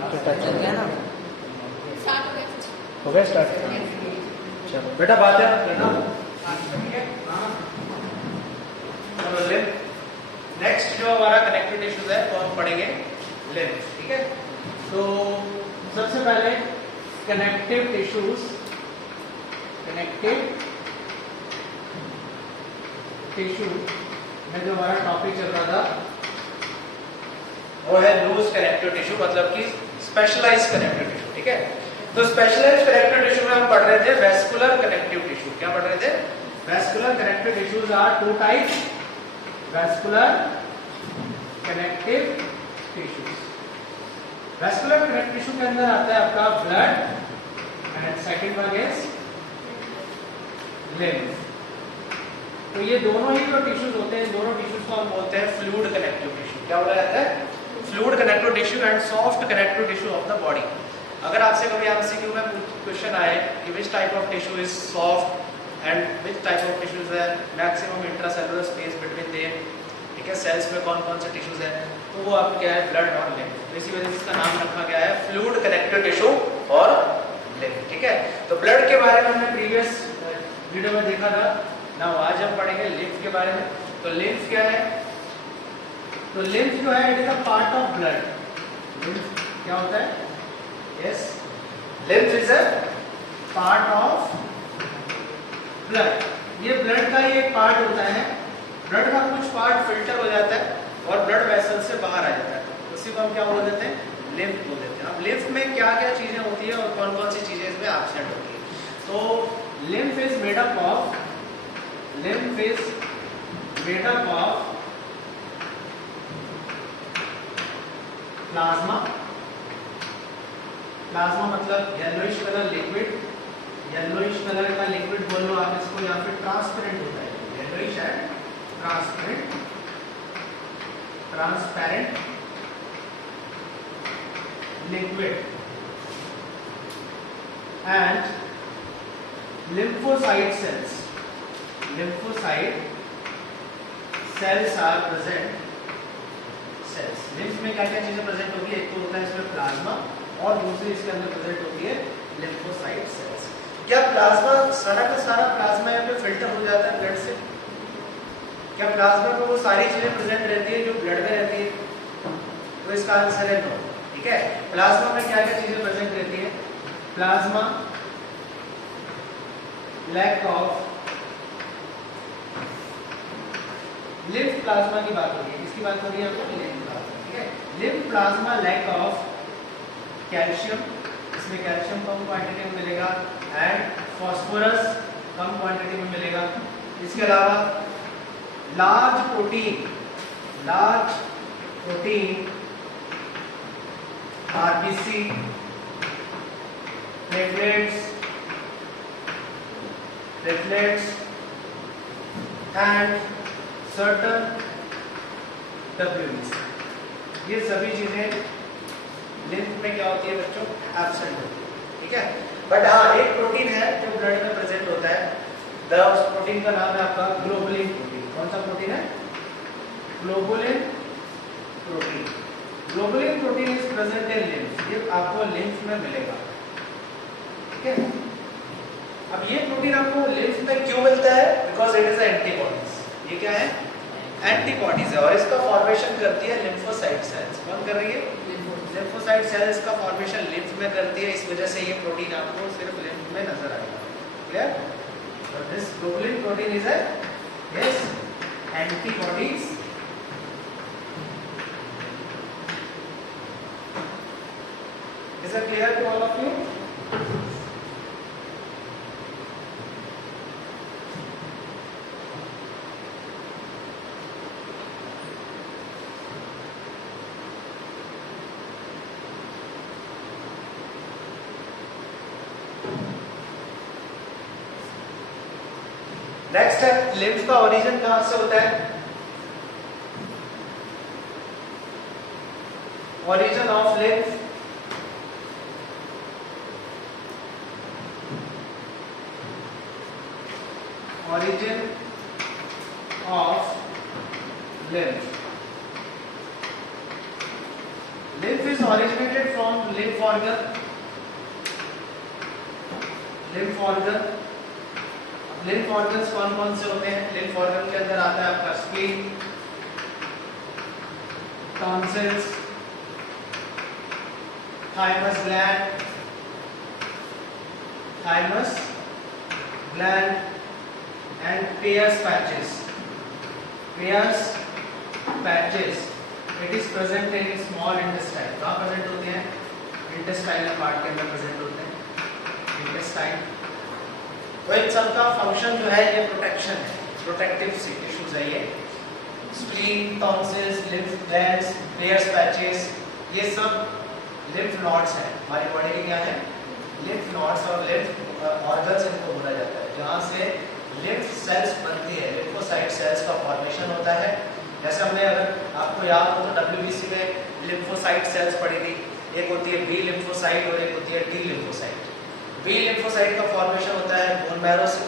चल गया ना, हो गया स्टार्ट। चलो बेटा बात है बेटा, चलो लिम्फ। नेक्स्ट जो हमारा कनेक्टिव टिश्यूज है वो हम पढ़ेंगे लिम्फ, ठीक है। तो सबसे पहले कनेक्टिव टिश्यूज, कनेक्टिव टिश्यू में जो हमारा टॉपिक चल रहा था वो है लूज कनेक्टिव टिश्यू, मतलब कि स्पेशलाइज्ड कनेक्टिव टिश्यू, ठीक है। तो स्पेशलाइज्ड कनेक्टिव टिश्यू में हम पढ़ रहे थे वेस्कुलर कनेक्टिव टिश्यू। क्या पढ़ रहे थे? Vascular connective tissues are two types, vascular connective tissues. Vascular connective tissue के अंदर आता है आपका blood and second one is lymph. तो ये दोनों ही जो टिश्यूज होते हैं, दोनों टिश्यूज को हम बोलते हैं फ्लूइड कनेक्टिव टिश्यू। क्या बोला जाता है? Fluid connective tissue and soft connective tissue of the body. अगर आपसे कभी एमसीक्यू में क्वेश्चन आए कि which type of tissue is soft and which type of tissues है maximum intracellular space between them, ठीक है, सेल्स में कौन कौन से टिश्यूज है, तो वो आपका क्या है? ब्लड और लिम्फ। तो इसी वजह से इसका नाम रखा गया है फ्लूइड कनेक्टिव टिश्यू और लिम्फ, ठीक है। तो ब्लड के बारे में हमने प्रीवियस वीडियो में देखा था ना, आज हम पढ़ेंगे लिम्फ के बारे में। तो लिम्फ क्या है? तो लिम्फ जो है it is a part of blood. Lymph क्या होता है? Yes, lymph is a part of blood. ये ब्लड का ही एक पार्ट होता है। ब्लड का कुछ पार्ट फिल्टर हो जाता है और ब्लड वेसल से बाहर आ जाता है, उसी को हम क्या बोल देते हैं? लिम्फ बोल देते हैं। अब लिम्फ में क्या क्या चीजें होती है और कौन कौन सी चीजें इसमें एब्सेंट होती है? तो lymph is made up of, lymph is made up of plasma, plasma मतलब yellowish colour liquid, yellowish colour का लिक्विड बोल लो आप इसको, या फिर ट्रांसपेरेंट होता है, yellowish and transparent, transparent liquid and lymphocyte cells, lymphocyte cells are present, cells lymph में क्या क्या चीजें प्रेजेंट होगी? एक तो होता है इसमें प्लाज्मा और दूसरी इसके अंदर प्रेजेंट होती है lymphocyte cells। क्या प्लाज्मा सारा का सारा प्लाज्मा यहाँ पे फिल्टर हो जाता है ब्लड से? क्या प्लाज्मा में वो सारी चीजें प्रेजेंट रहती है जो ब्लड में रहती है? तो इसका आंसर है नो, ठीक है। प्लाज्मा में क्या क्या चीजें प्रेजेंट रहती है? Plasma lack of, lymph plasma की बात हो रही है, किसकी बात हो रही है आपको? लिम्फ प्लाज्मा, ठीक है। Lymph plasma lack of calcium, इसमें कैल्शियम कम क्वांटिटी में मिलेगा एंड फास्फोरस कम क्वांटिटी में मिलेगा। इसके अलावा large protein RBC, platelets and certain WBC, ये सभी चीजें लिम्फ में क्या होती है बच्चों? एब्सेंट होती है, ठीक है। बट हाँ, एक प्रोटीन है जो ब्लड में प्रेजेंट होता है, उस प्रोटीन का नाम है आपका ग्लोबुलिन प्रोटीन। कौन सा प्रोटीन है? Globulin protein. Globulin protein is present in lymph, ये आपको लिम्फ में मिलेगा, ठीक है। अब ये प्रोटीन आपको लिम्फ में क्यों मिलता है? Because it is antibodies. ये क्या है? एंटीबॉडीज है और इसका फॉर्मेशन करती है लिम्फोसाइट सेल्स। कौन कर रही है? लिम्फोसाइट सेल्स का फॉर्मेशन लिम्फ में करती है, इस वजह से ये प्रोटीन आपको सिर्फ लिम्फ में नजर आएगा। Clear? So this globulin protein is a yes antibodies. Is it clear to all of you? Next है लिम्फ का ओरिजिन कहां से होता है? Origin of lymph, origin of lymph. Lymph is originated from lymph organ. lymph organ lymph organs कौन कौन से होते हैं? lymph organ के अंदर आता है आपका spleen, tonsils, thymus gland and Peyer's patches. It is present in small intestine. कहाँ present होते हैं? Intestinal part के अंदर present होते हैं. Intestine. तो इन सब का फंक्शन जो है ये प्रोटेक्शन है, प्रोटेक्टिव टिश्यूज है ये. Spleen, tonsils, lymph glands, pairs patches, ये सब लिम्फ नोड्स हैं. हमारी बॉडी के क्या है? लिम्फ नोड्स और लिम्फ ऑर्गन्स इनको बोला जाता है, जहाँ से लिम्फ सेल्स बनती है, लिम्फोसाइट सेल्स का फॉर्मेशन होता है. जैसे हमने, अगर आपको याद हो तो WBC में लिम्फोसाइट सेल्स पढ़ी थी. एक होती है बी लिम्फोसाइट और एक होती है टी लिम्फोसाइट. बी लिम्फोसाइट का फॉर्मेशन होता है बोन मैरो से,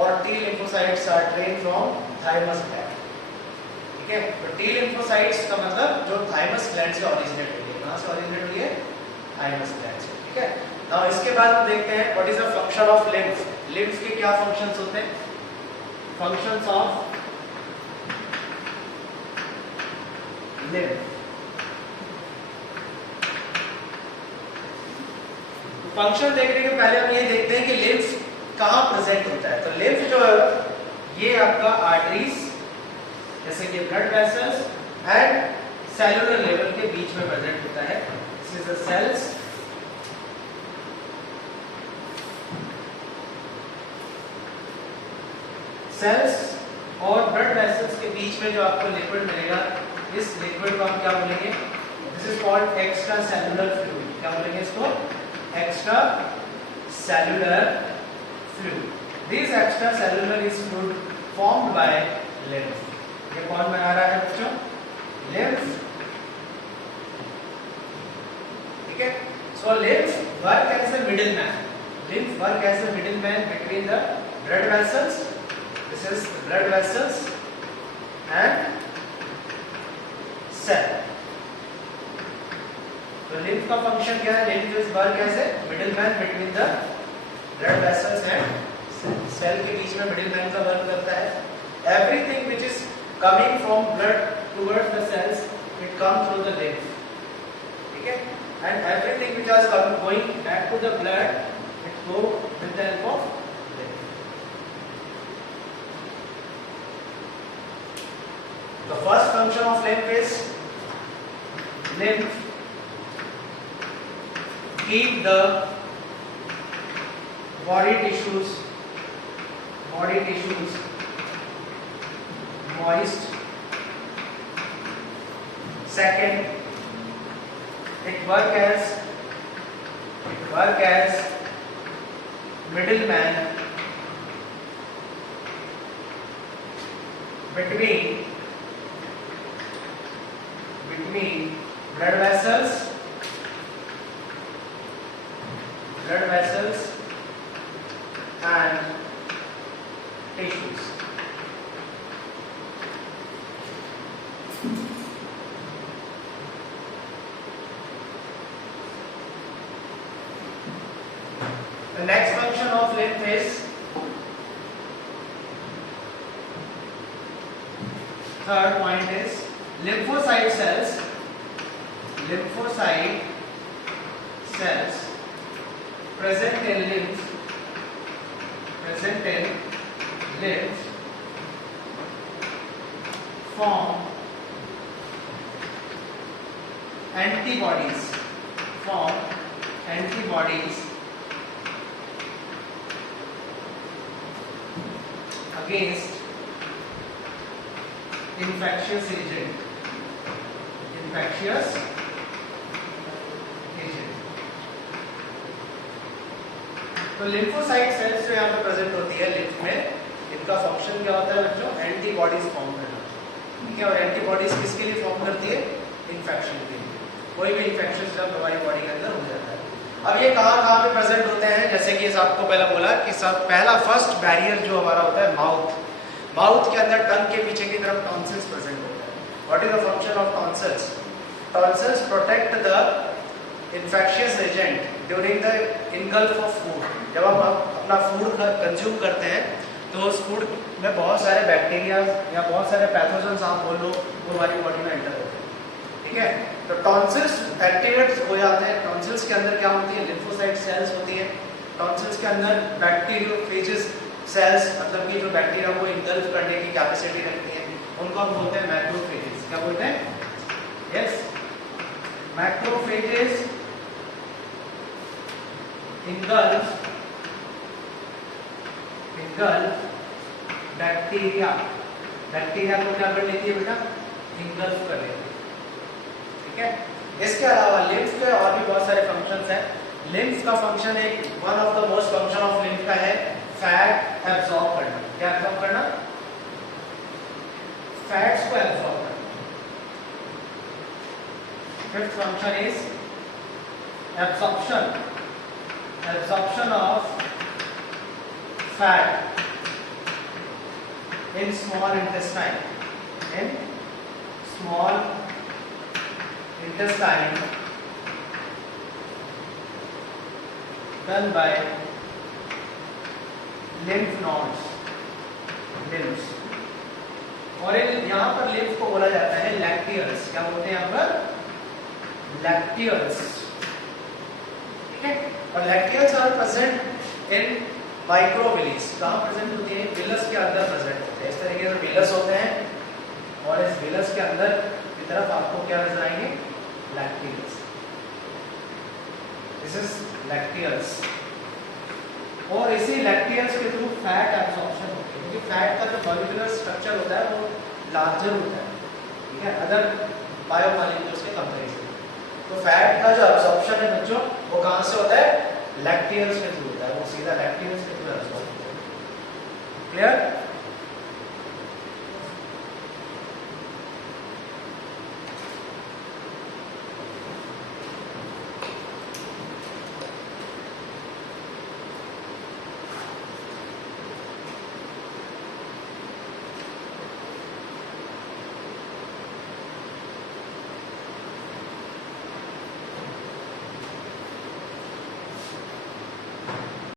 और T lymphocytes are drain from thymus gland. ठीक है, तो टी लिम्फोसाइट्स का मतलब जो थाइमस ग्लैंड से ओरिजिनेट हुई है. कहाँ से ओरिजिनेट हुई है? थाइमस ग्लैंड से. ठीक है. नाउ इसके बाद हम देखते हैं what is the function of lymph. Lymph के क्या फंक्शंस होते हैं? Functions of lymph. फंक्शन देखने के पहले हम ये देखते हैं कि लिम्फ कहाँ प्रेजेंट होता है. तो लिम्फ जो है ये आपका आर्टरीज, जैसे कि blood vessels and cellular level के बीच में प्रेजेंट होता है. This is the cells. Cells और ब्लड वेसल्स के बीच में जो आपको लिक्विड मिलेगा, इस लिक्विड को हम क्या बोलेंगे? This is called extra cellular fluid. क्या बोलेंगे इसको? Extra cellular fluid. This extra cellular is fluid formed by lymph. ये कौन बना रहा है बच्चों? लिम्फ. ठीक है. So lymph work as a middleman. Lymph work as a middleman between the blood vessels. This is the blood vessels and cell. तो lymph का function क्या है? Lymph is work as a middleman between the blood vessels and cell के बीच में middleman का work करता है. Everything which is coming from blood towards the cells, it comes through the lymph. ठीक है? And everything which is going back to the blood, it go with the help of. The first function of lymph is lymph keep the body tissues moist. Second, it work as middleman between blood vessels and tissues. The next function of lymph is, third point is lymphocyte cells present in lymph form antibodies against infectious agent. तो lymphocyte sales जो यहाँ पे present होती है lymph में, इनका function क्या होता है बच्चों? एंटीबॉडीज फॉर्म करना. ठीक है. और एंटीबॉडीज किसके लिए फॉर्म करती है? इन्फेक्शन के लिए. कोई भी इन्फेक्शन जब हमारी बॉडी के अंदर हो जाता है. अब ये कहाँ पे प्रेजेंट होते हैं? जैसे कि आपको पहले बोला कि सब पहला फर्स्ट बैरियर जो हमारा होता है माउथ के अंदर, टंग के पीछे की तरफ टॉन्सिल्स प्रेजेंट होता है. What is the function of tonsils? Tonsils protect the infectious agent during the ingulf of food. जब आप अपना फूड कंज्यूम करते हैं तो उस फूड में बहुत सारे बैक्टीरिया या बहुत सारे पैथोजेंस आप बोल लो वो हमारी बॉडी में एंटर होते हैं, ठीक है। तो टॉन्सिल्स एक्टिवेट हो जाते हैं। टॉन्सिल्स के अंदर क्या होती है, लिम्फोसाइट सेल्स होती है। टॉन्सिल्स के अंदर बैक्टीरियोफेजेस सेल्स, मतलब कि जो बैक्टीरिया को इंगल्फ करने की कैपेसिटी रखती है, उनको हम बोलते हैं मैक्रोफेजेस। क्या बोलते हैं? Yes, macrophages engulf bacteria. Bacteria को क्या कर लेती है बेटा? इंगल्फ कर लेती है, ठीक है। इसके अलावा लिम्फ के और भी बहुत सारे फंक्शंस हैं। लिम्फ का फंक्शन एक one of the most function of lymph का है फैट एब्सॉर्ब करना। क्या एब्सॉर्ब करना? फैट्स को एब्सॉर्ब करना। Fifth function is absorption of fat in small intestine, done by lymph nodes, लिम्फ्स। और यहाँ पर लिम्फ को बोला जाता है लैक्टियल्स। क्या बोलते हैं यहाँ पर? लैक्टियल्स, ठीक है। और लैक्टियल्स आर प्रेजेंट इन माइक्रोविलीज। कहाँ प्रेजेंट होती है? विलस के अंदर प्रेजेंट होते हैं। इस तरीके से विलस होते हैं और इस विलस के अंदर की तरफ आपको क्या नजर आएंगे? लैक्टियल्स। This is lacteals. और इसी लैक्टियल्स के थ्रू फैट एब्सॉर्प्शन होती है, क्योंकि फैट का जो मॉलिक्यूलर स्ट्रक्चर होता है वो लार्जर होता है, ठीक है, अदर बायोमॉलिक्यूल्स के कंपैरिजन। तो फैट का जो एब्सॉर्प्शन है बच्चों वो कहाँ से होता है? लैक्टियल्स के थ्रू होता है। वो सीधा लैक्टियल्स के थ्रू एब्सॉर्ब होता है। क्लियर?